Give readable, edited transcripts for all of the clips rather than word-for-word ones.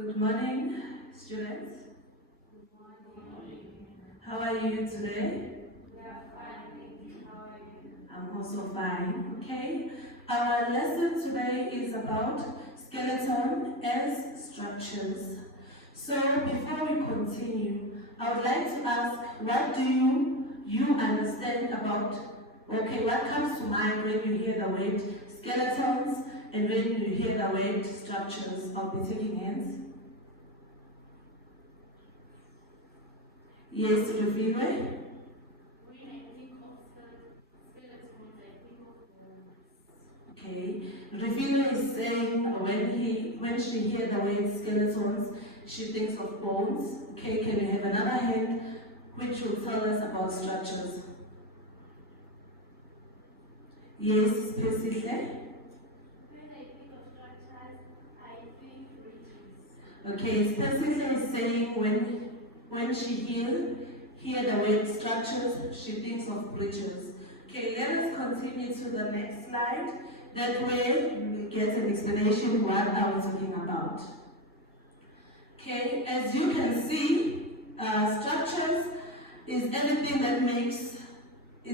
Good morning, students. Good morning. How are you today? We are fine, thank you. How are you? I'm also fine, okay? Our lesson today is about skeleton as structures. So before we continue, I would like to ask, what do you understand about, what comes to mind when you hear the word skeletons and when you hear the word structures? I'll be taking hands. Yes, Rufine? When I think of skeletons, I think of bones. Okay. Rufine is saying when she hears the word skeletons, she thinks of bones. Okay, can you have another hand which will tell us about structures? Yes, Spesihle? When I think of structures, I think bridges. Okay, Spesihle is saying when she hear the word structures, she thinks of bridges. Okay, let us continue to the next slide. That way we get an explanation what I was talking about. Okay, as you can see, structures is everything that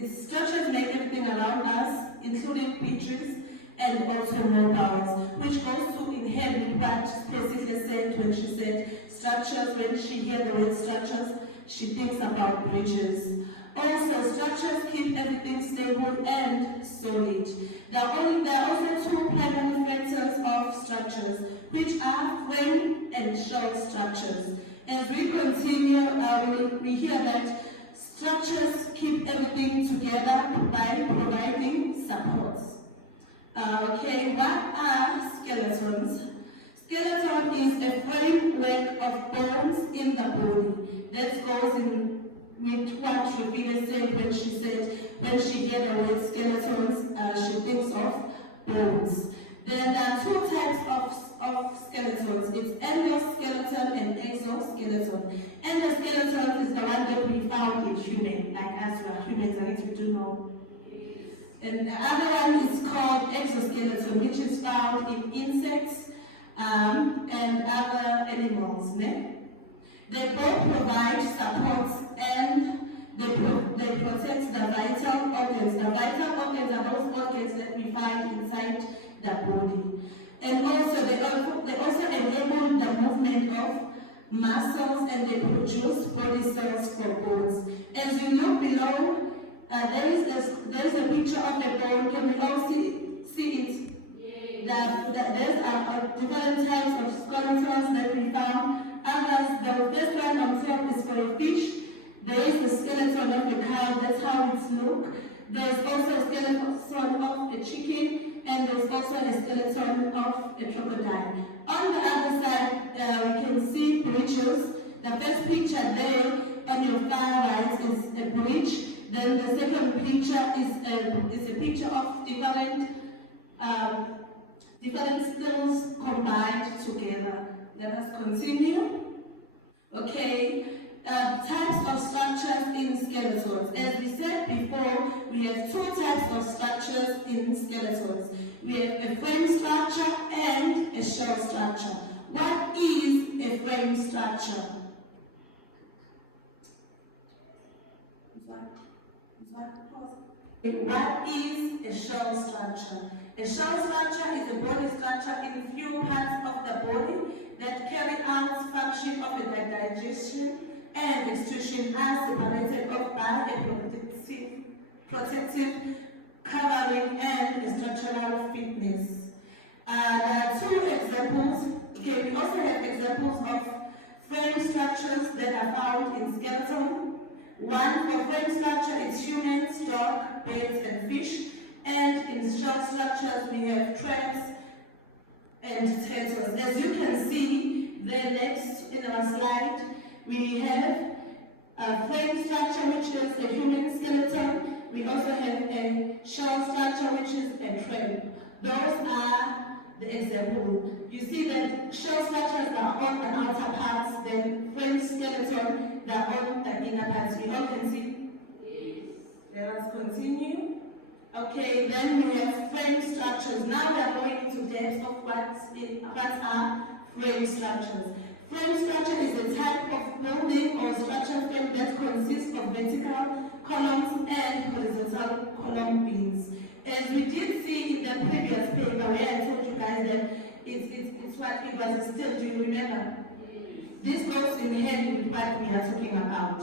structures make everything around us, including pictures and also mobiles, which goes to in hand with what Spesihle said when she said structures. When she hears the word structures, she thinks about bridges. Also, structures keep everything stable and solid. There are also two primary factors of structures, which are frame and shell structures. As we continue, we hear that structures keep everything together by providing supports. Okay, what are skeletons? Skeleton is a framework of bones in the body. That goes in with what Rufine said when she hears the word skeletons, she thinks of bones. There are two types of skeletons. It's endoskeleton and exoskeleton. Endoskeleton is the one that we found in human, like us, we are humans, I think we do know. And the other one is called exoskeleton, which is found in insects and other animals. They both provide supports and they protect the vital organs. The vital organs are those organs that we find inside the body. And also they also enable the movement of muscles and they produce body cells for bones. As you look below, there is a picture of a bone. Can we all see it? Yes. There's different types of skeletons that we found. Others, the first one on top is for a fish. There is the skeleton of a cow, that's how it looks. There's also a skeleton of a chicken, and there's also a skeleton of a crocodile. On the other side, we can see bridges. The first picture there on your far right is a bridge. Then the second picture is a picture of different skills combined together. Let us continue. Okay, types of structures in skeletons. As we said before, we have two types of structures in skeletons. We have a frame structure and a shell structure. What is a frame structure? What is a shell structure? A shell structure is a body structure in few parts of the body that carry out function of the digestion and excretion as separated off by a protective covering and a structural fitness. There are two examples. Okay, we also have examples of frame structures that are found in skeleton. One for frame structure is humans, dog, birds, and fish. And in shell structures we have crabs and turtles. As you can see, there next in our slide, we have a frame structure which is a human skeleton. We also have a shell structure which is a crab. Those are the example. You see that shell structures are on the outer parts, then frame skeleton, they are on the inner parts. We all can see? Yes. Let us continue. Okay, then we have frame structures. Now we are going into depth of what are frame structures. Frame structure is a type of building or structure frame that consists of vertical columns and horizontal column beams. As we did see in the previous paper where I told you guys that it's what it was still, do you remember? This goes in hand with what we are talking about.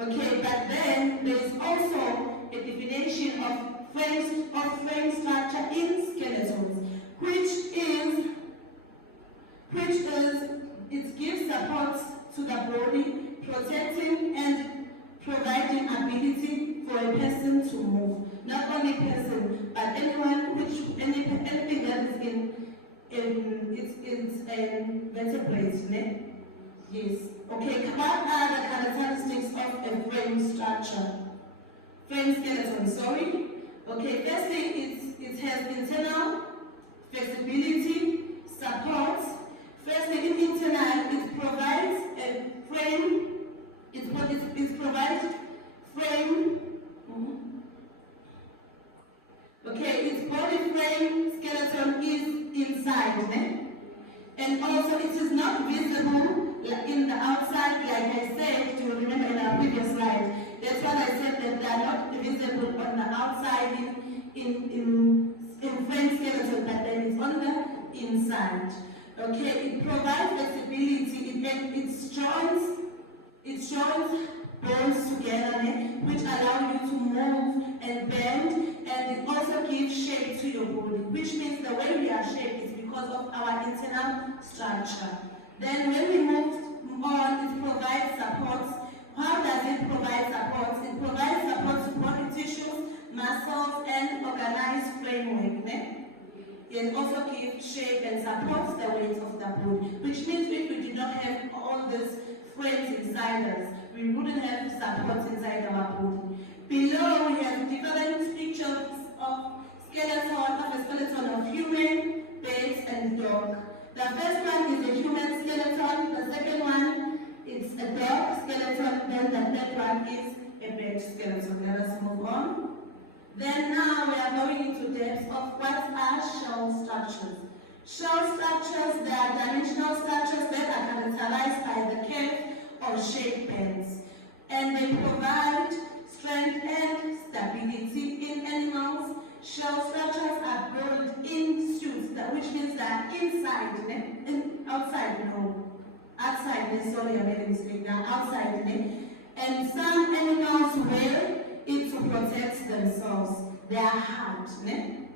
Okay, but then there is also a definition of frame structure in skeletons, which is it gives support to the body, protecting and providing ability for a person to move. Not only person, but anyone, anything that is in vertebrates, ne? Yes. Okay, what are the characteristics of a frame structure? Frame skeleton, sorry. Okay, first thing, it has internal flexibility, support. Firstly, in internal, it provides a frame, it provides frame, okay, its body frame skeleton is inside, né? And also it is not visible in the outside, like I said, do you remember in our previous slide? That's what I said, that they are not visible on the outside in frame skeleton, but then it's on the inside. Okay, it provides flexibility, it joins bones together, which allow you to move and bend, and it also gives shape to your body, which means the way we are shaped is because of our internal structure. Then when we move on, it provides support. How does it provide support? It provides support to body tissues, muscles, and organized framework. It also gives shape and supports the weight of the body, which means if we did not have all these frames inside us, we wouldn't have support inside our body. Below, we have different pictures of a skeleton of human, birds, and dog. The first one is a human skeleton, the second one is a dog skeleton, then the third one is a bird skeleton. Let us move on. Then now we are going into depth of what are shell structures. Shell structures, they are dimensional structures that are characterized by the curve or shape bands, and they provide strength and stability in animals. Shell structures are built in suits, which means that inside, sorry, I made a mistake, they're outside, and some animals wear it to protect themselves. They are hard, and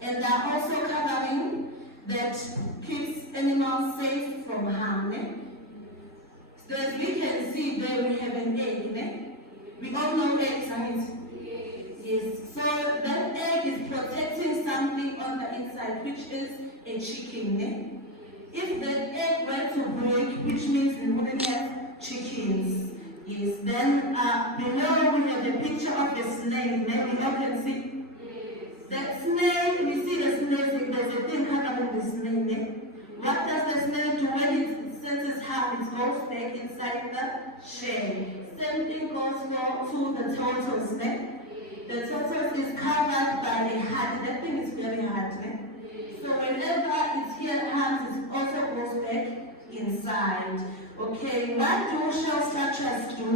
they are also covering that keeps animals safe from harm. So as we can see there, we have an egg. We all know eggs, right? Yes. So that egg is protecting something on the inside, which is a chicken. If that egg were to break, which means we wouldn't have chickens. Yes. Then below we have a picture of a snail. We all can see that snail. We see the snail. There's a thing covering the snail. What does the snail do when it senses harm? It goes back inside the shell. Same thing goes to the tortoise. The tortoise is covered by a hard. That thing is very hard. So whenever it's here harms, it also goes back inside. Okay, what do shell structures do?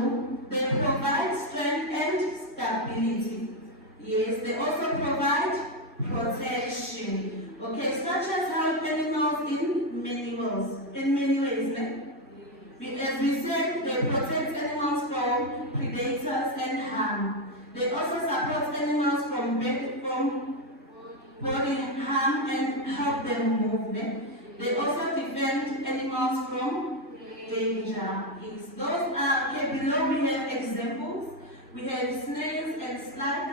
They provide strength and stability. Yes, they also provide protection. Okay, structures help animals in many ways. As we said, they protect animals from predators and harm. They also support animals from body harm and help them move. They also defend animals from danger. Yes. Those are, okay, below we have examples. We have snails and slug,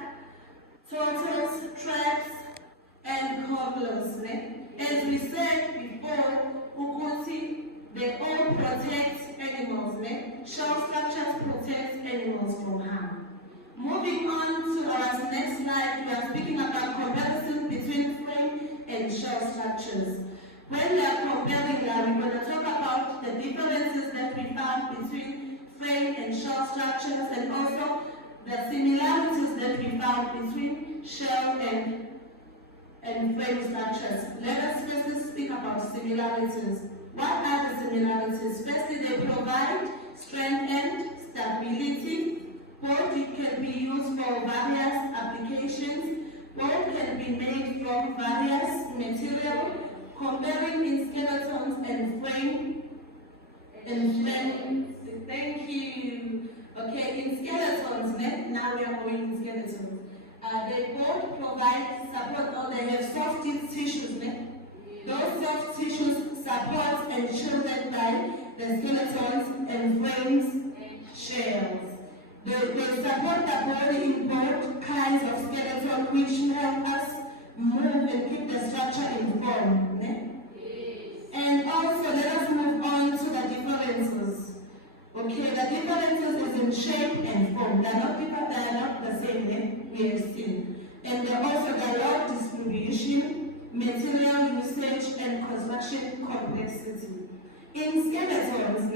turtles, traps, and cobblers. As we said before, Ukuti, they all protect animals. Shell structures protect animals from harm. Moving on to our next slide, we are speaking about comparison between frame and shell structures. When we are comparing, we're going to talk about the differences that we found between frame and shell structures, and also the similarities that we found between shell and frame structures. Let us first speak about similarities. What are the similarities? provide strength and stability. Board can be used for various applications. Board can be made from various material, comparing in skeletons and frame. Thank you. Okay, in skeletons, now we are going in skeletons. They both provide support, or they have soft tissues. Those soft tissues support and shielded by the skeletons and frames shells. They support the body in both kinds of skeleton, which help us move and keep the structure in form. And also, let us move on to the differences. Okay, the differences is in shape and form. They are not the same, we have seen. And also the load distribution, material usage, and construction complexity. In skeletons,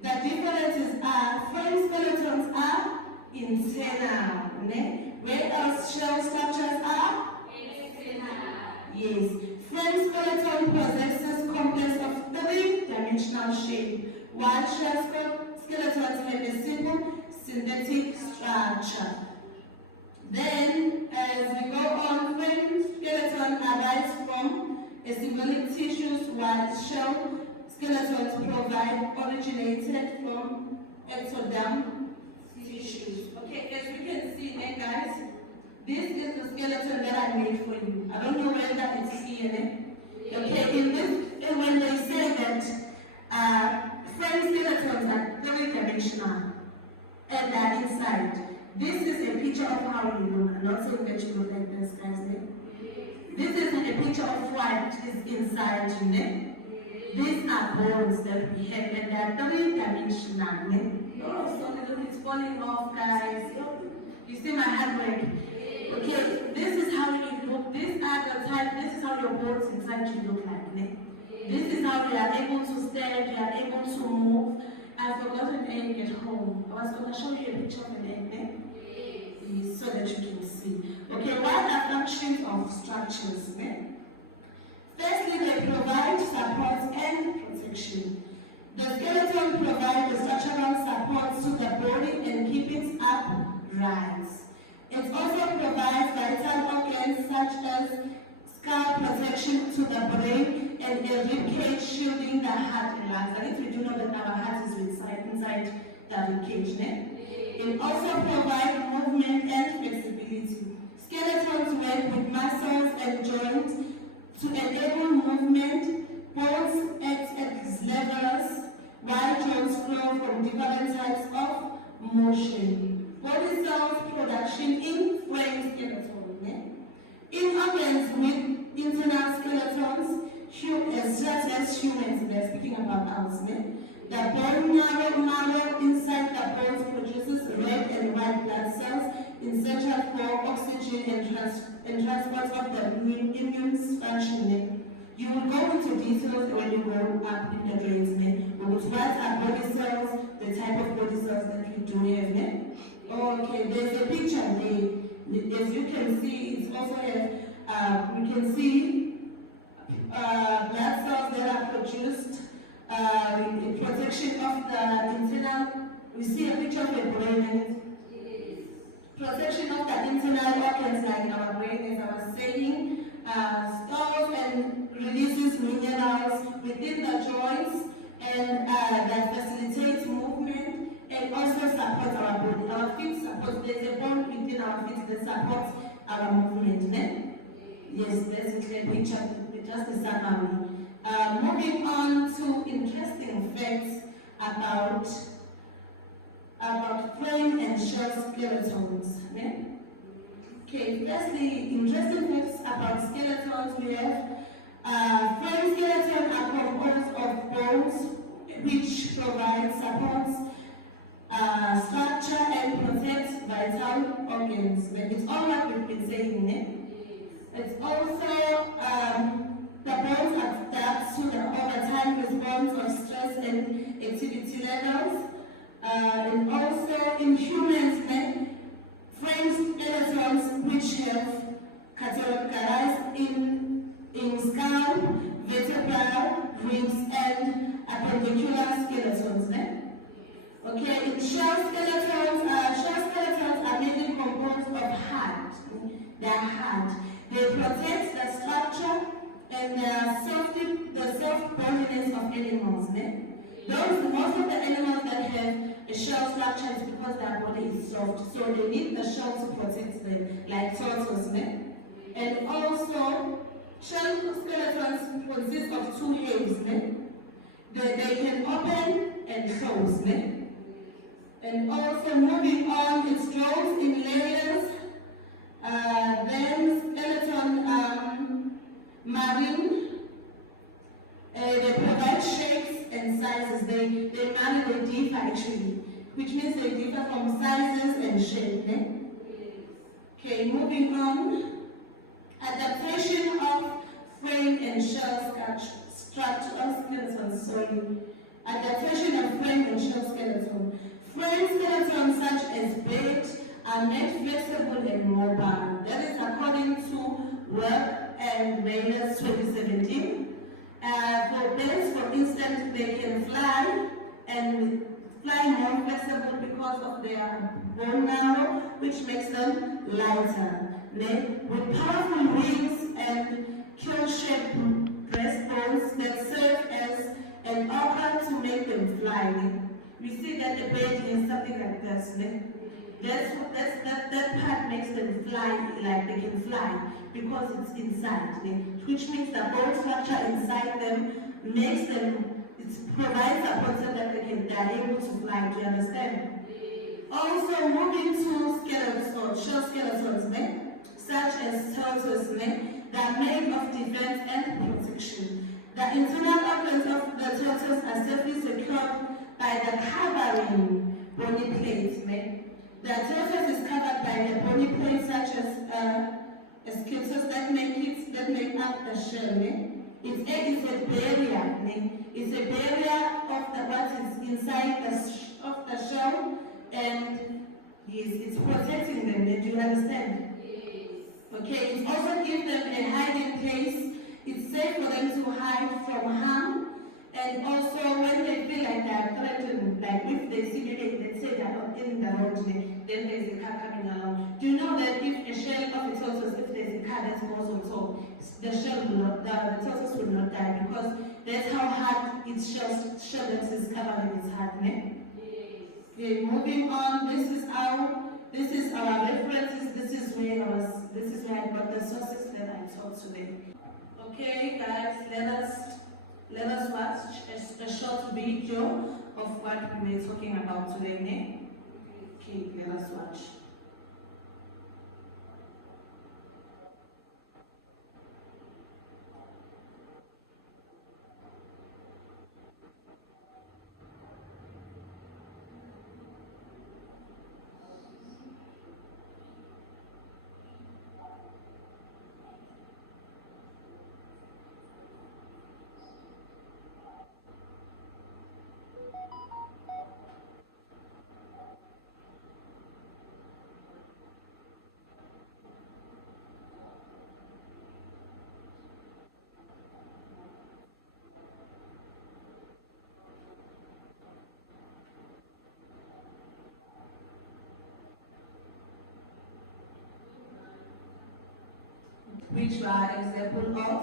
the differences are frame skeletons are internal, whereas shell structures are external. Yes. Frame skeleton possesses complex of three-dimensional shape, while shell skeletons have a simple synthetic structure. Then, as we go on, frame skeleton arise from a symbolic tissues, while shell skeletons originated from ectoderm tissues. Okay, as we can see, guys, this is the skeleton that I made for you. I don't know whether it's here. Okay, in this, and when they say that frame skeletons are three-dimensional and are inside, this is a picture of how you look. I'm not saying that you look like this, guys. This is a picture of what is inside you. These are bones that we have, and they are three-dimensional. Oh, so look, it's falling off, guys. You see my handwork? Okay, this is how you look. These are the type. This is how your bones inside you look like. This is how you are able to stand. You are able to move. I forgot an egg at home. I was going to show you a picture of an egg, so that you can see. Okay, what are functions of structures? Firstly, they provide support and protection. The skeleton provides the structural support to the body and keep it upright. It also provides vital organs such as skull protection to the brain and a rib cage shielding the heart and lungs. And if you do know that our heart is inside the rib cage, it also provides movement and flexibility. Skeletons work with muscles and joints to enable movement. Bones act as levers, while joints flow from different types of motion. Body cells production in frame skeleton. In organs with internal skeletons, such as humans, we are speaking about us. The bone marrow inside the bones produces red and white blood cells essential for oxygen and transport of the immune function. You will go into details when you go up in the grades. What are body cells, the type of body cells that we do have. Okay, there's a picture there. As you can see, it's also have, we can see blood cells that are produced, in protection of the internal. We see a picture of the brain. Protection of the internal organs like our brain, as I was saying, stores and releases minerals within the joints, and that facilitates movement and also supports our body. Our feet supports, there's a bone within our feet that supports our movement. Yes, that's a clear picture, just a summary. Moving on to interesting facts about frame and shell skeletons. Okay, firstly, interesting facts about skeletons. We have frame skeletons are composed of bones which provide support, structure, and protect vital organs. But it's all what we've been saying. It's also the bones adapt to the overtime response of stress and activity levels. And also in humans, frame skeletons which have categorized in skull, vertebral, ribs, and appendicular skeletons. Okay, in shell skeletons are mainly composed of hard. They are hard. They protect the structure and the soft boniness of animals. Most of the animals that have a shell structure is because their body is soft, so they need the shell to protect them, like turtles. And also, shell skeletons consist of two halves. They can open and close. And also moving on, it grows in layers. Then skeleton marine. They provide shapes and sizes. They differ actually, which means they differ from sizes and shape. Okay, moving on. Adaptation of frame and shell skeleton. Adaptation of frame and shell skeleton. Frame skeletons such as bed are made flexible and mobile. That is according to Webb and Rayners 2017. For beds, for instance, they can fly and fly more flexible because of their bone marrow, which makes them lighter. With powerful wings and keel-shaped breastbones that serve as an organ to make them fly. We see that the bird is something like this. That part makes them fly, like they can fly, because it's inside. Which means the bone structure inside them makes them, it provides support so that they are able to fly. Do you understand? Also, moving to skeletons, shell skeletons, such as turtles, that are made of defense and protection. The internal organs of the turtles are safely secured by the covering bony plates. The turtle is covered by the bony plates such as scales that make up the shell. Its egg is a barrier. It's a barrier of what is inside of the shell, and yes, it's protecting them. Do you understand? Yes. Okay, it also gives them a hiding place. It's safe for them to hide from harm. And also, when they feel like they are threatened, like if they see maybe let's say they are in the road, then there's a car coming along. Do you know that if a shell of a tortoise, if there's a car that goes on top, the tortoise will not die, because that's how hard its shell that is covering its heart. Yes. Okay, moving on. This is our references. This is where I got the sources that I taught today. Okay, guys, let us watch a short video of what we were talking about today. Okay, let us watch. Which are example of,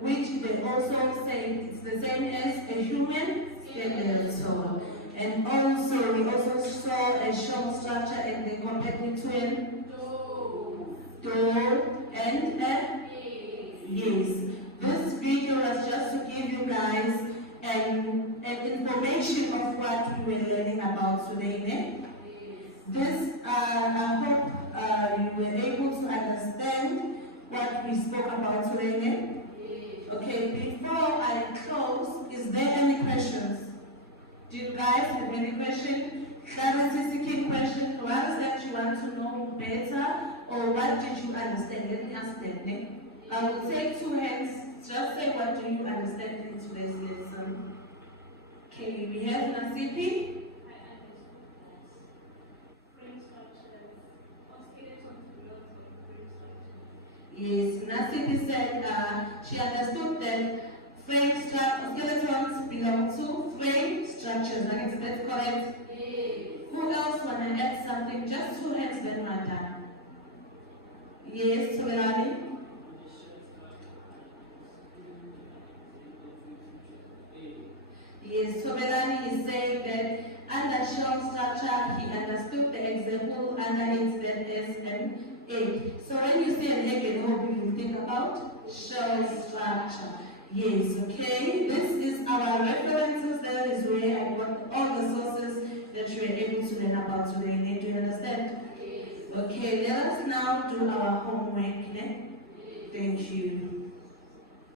which they also say it's the same as a human skeleton. And also we also saw a shell structure and they compared between door and yes. This video was just to give you guys an information of what we were learning about today. This I hope you were able to understand what we spoke about today. Okay, before I close, is there any questions? Do you guys have any question? Clarity-seeking question, what is that you want to know better, or what did you understand? Let me ask them. I will take two hands. Just say what do you understand in today's lesson. Okay, we have Nasipi. Yes, Nasipi said she understood that frame skeletons belong to frame structures. Yes, Sobelani? Yes, Sobelani is saying that under shell structure, he understood the example underneath that as an egg. So when you say an egg and hope, you think about shell structure. Yes, okay. This is our references. That is where I got all the sources that you were able to learn about today. Do you understand? Okay, let us now do our homework. Thank you.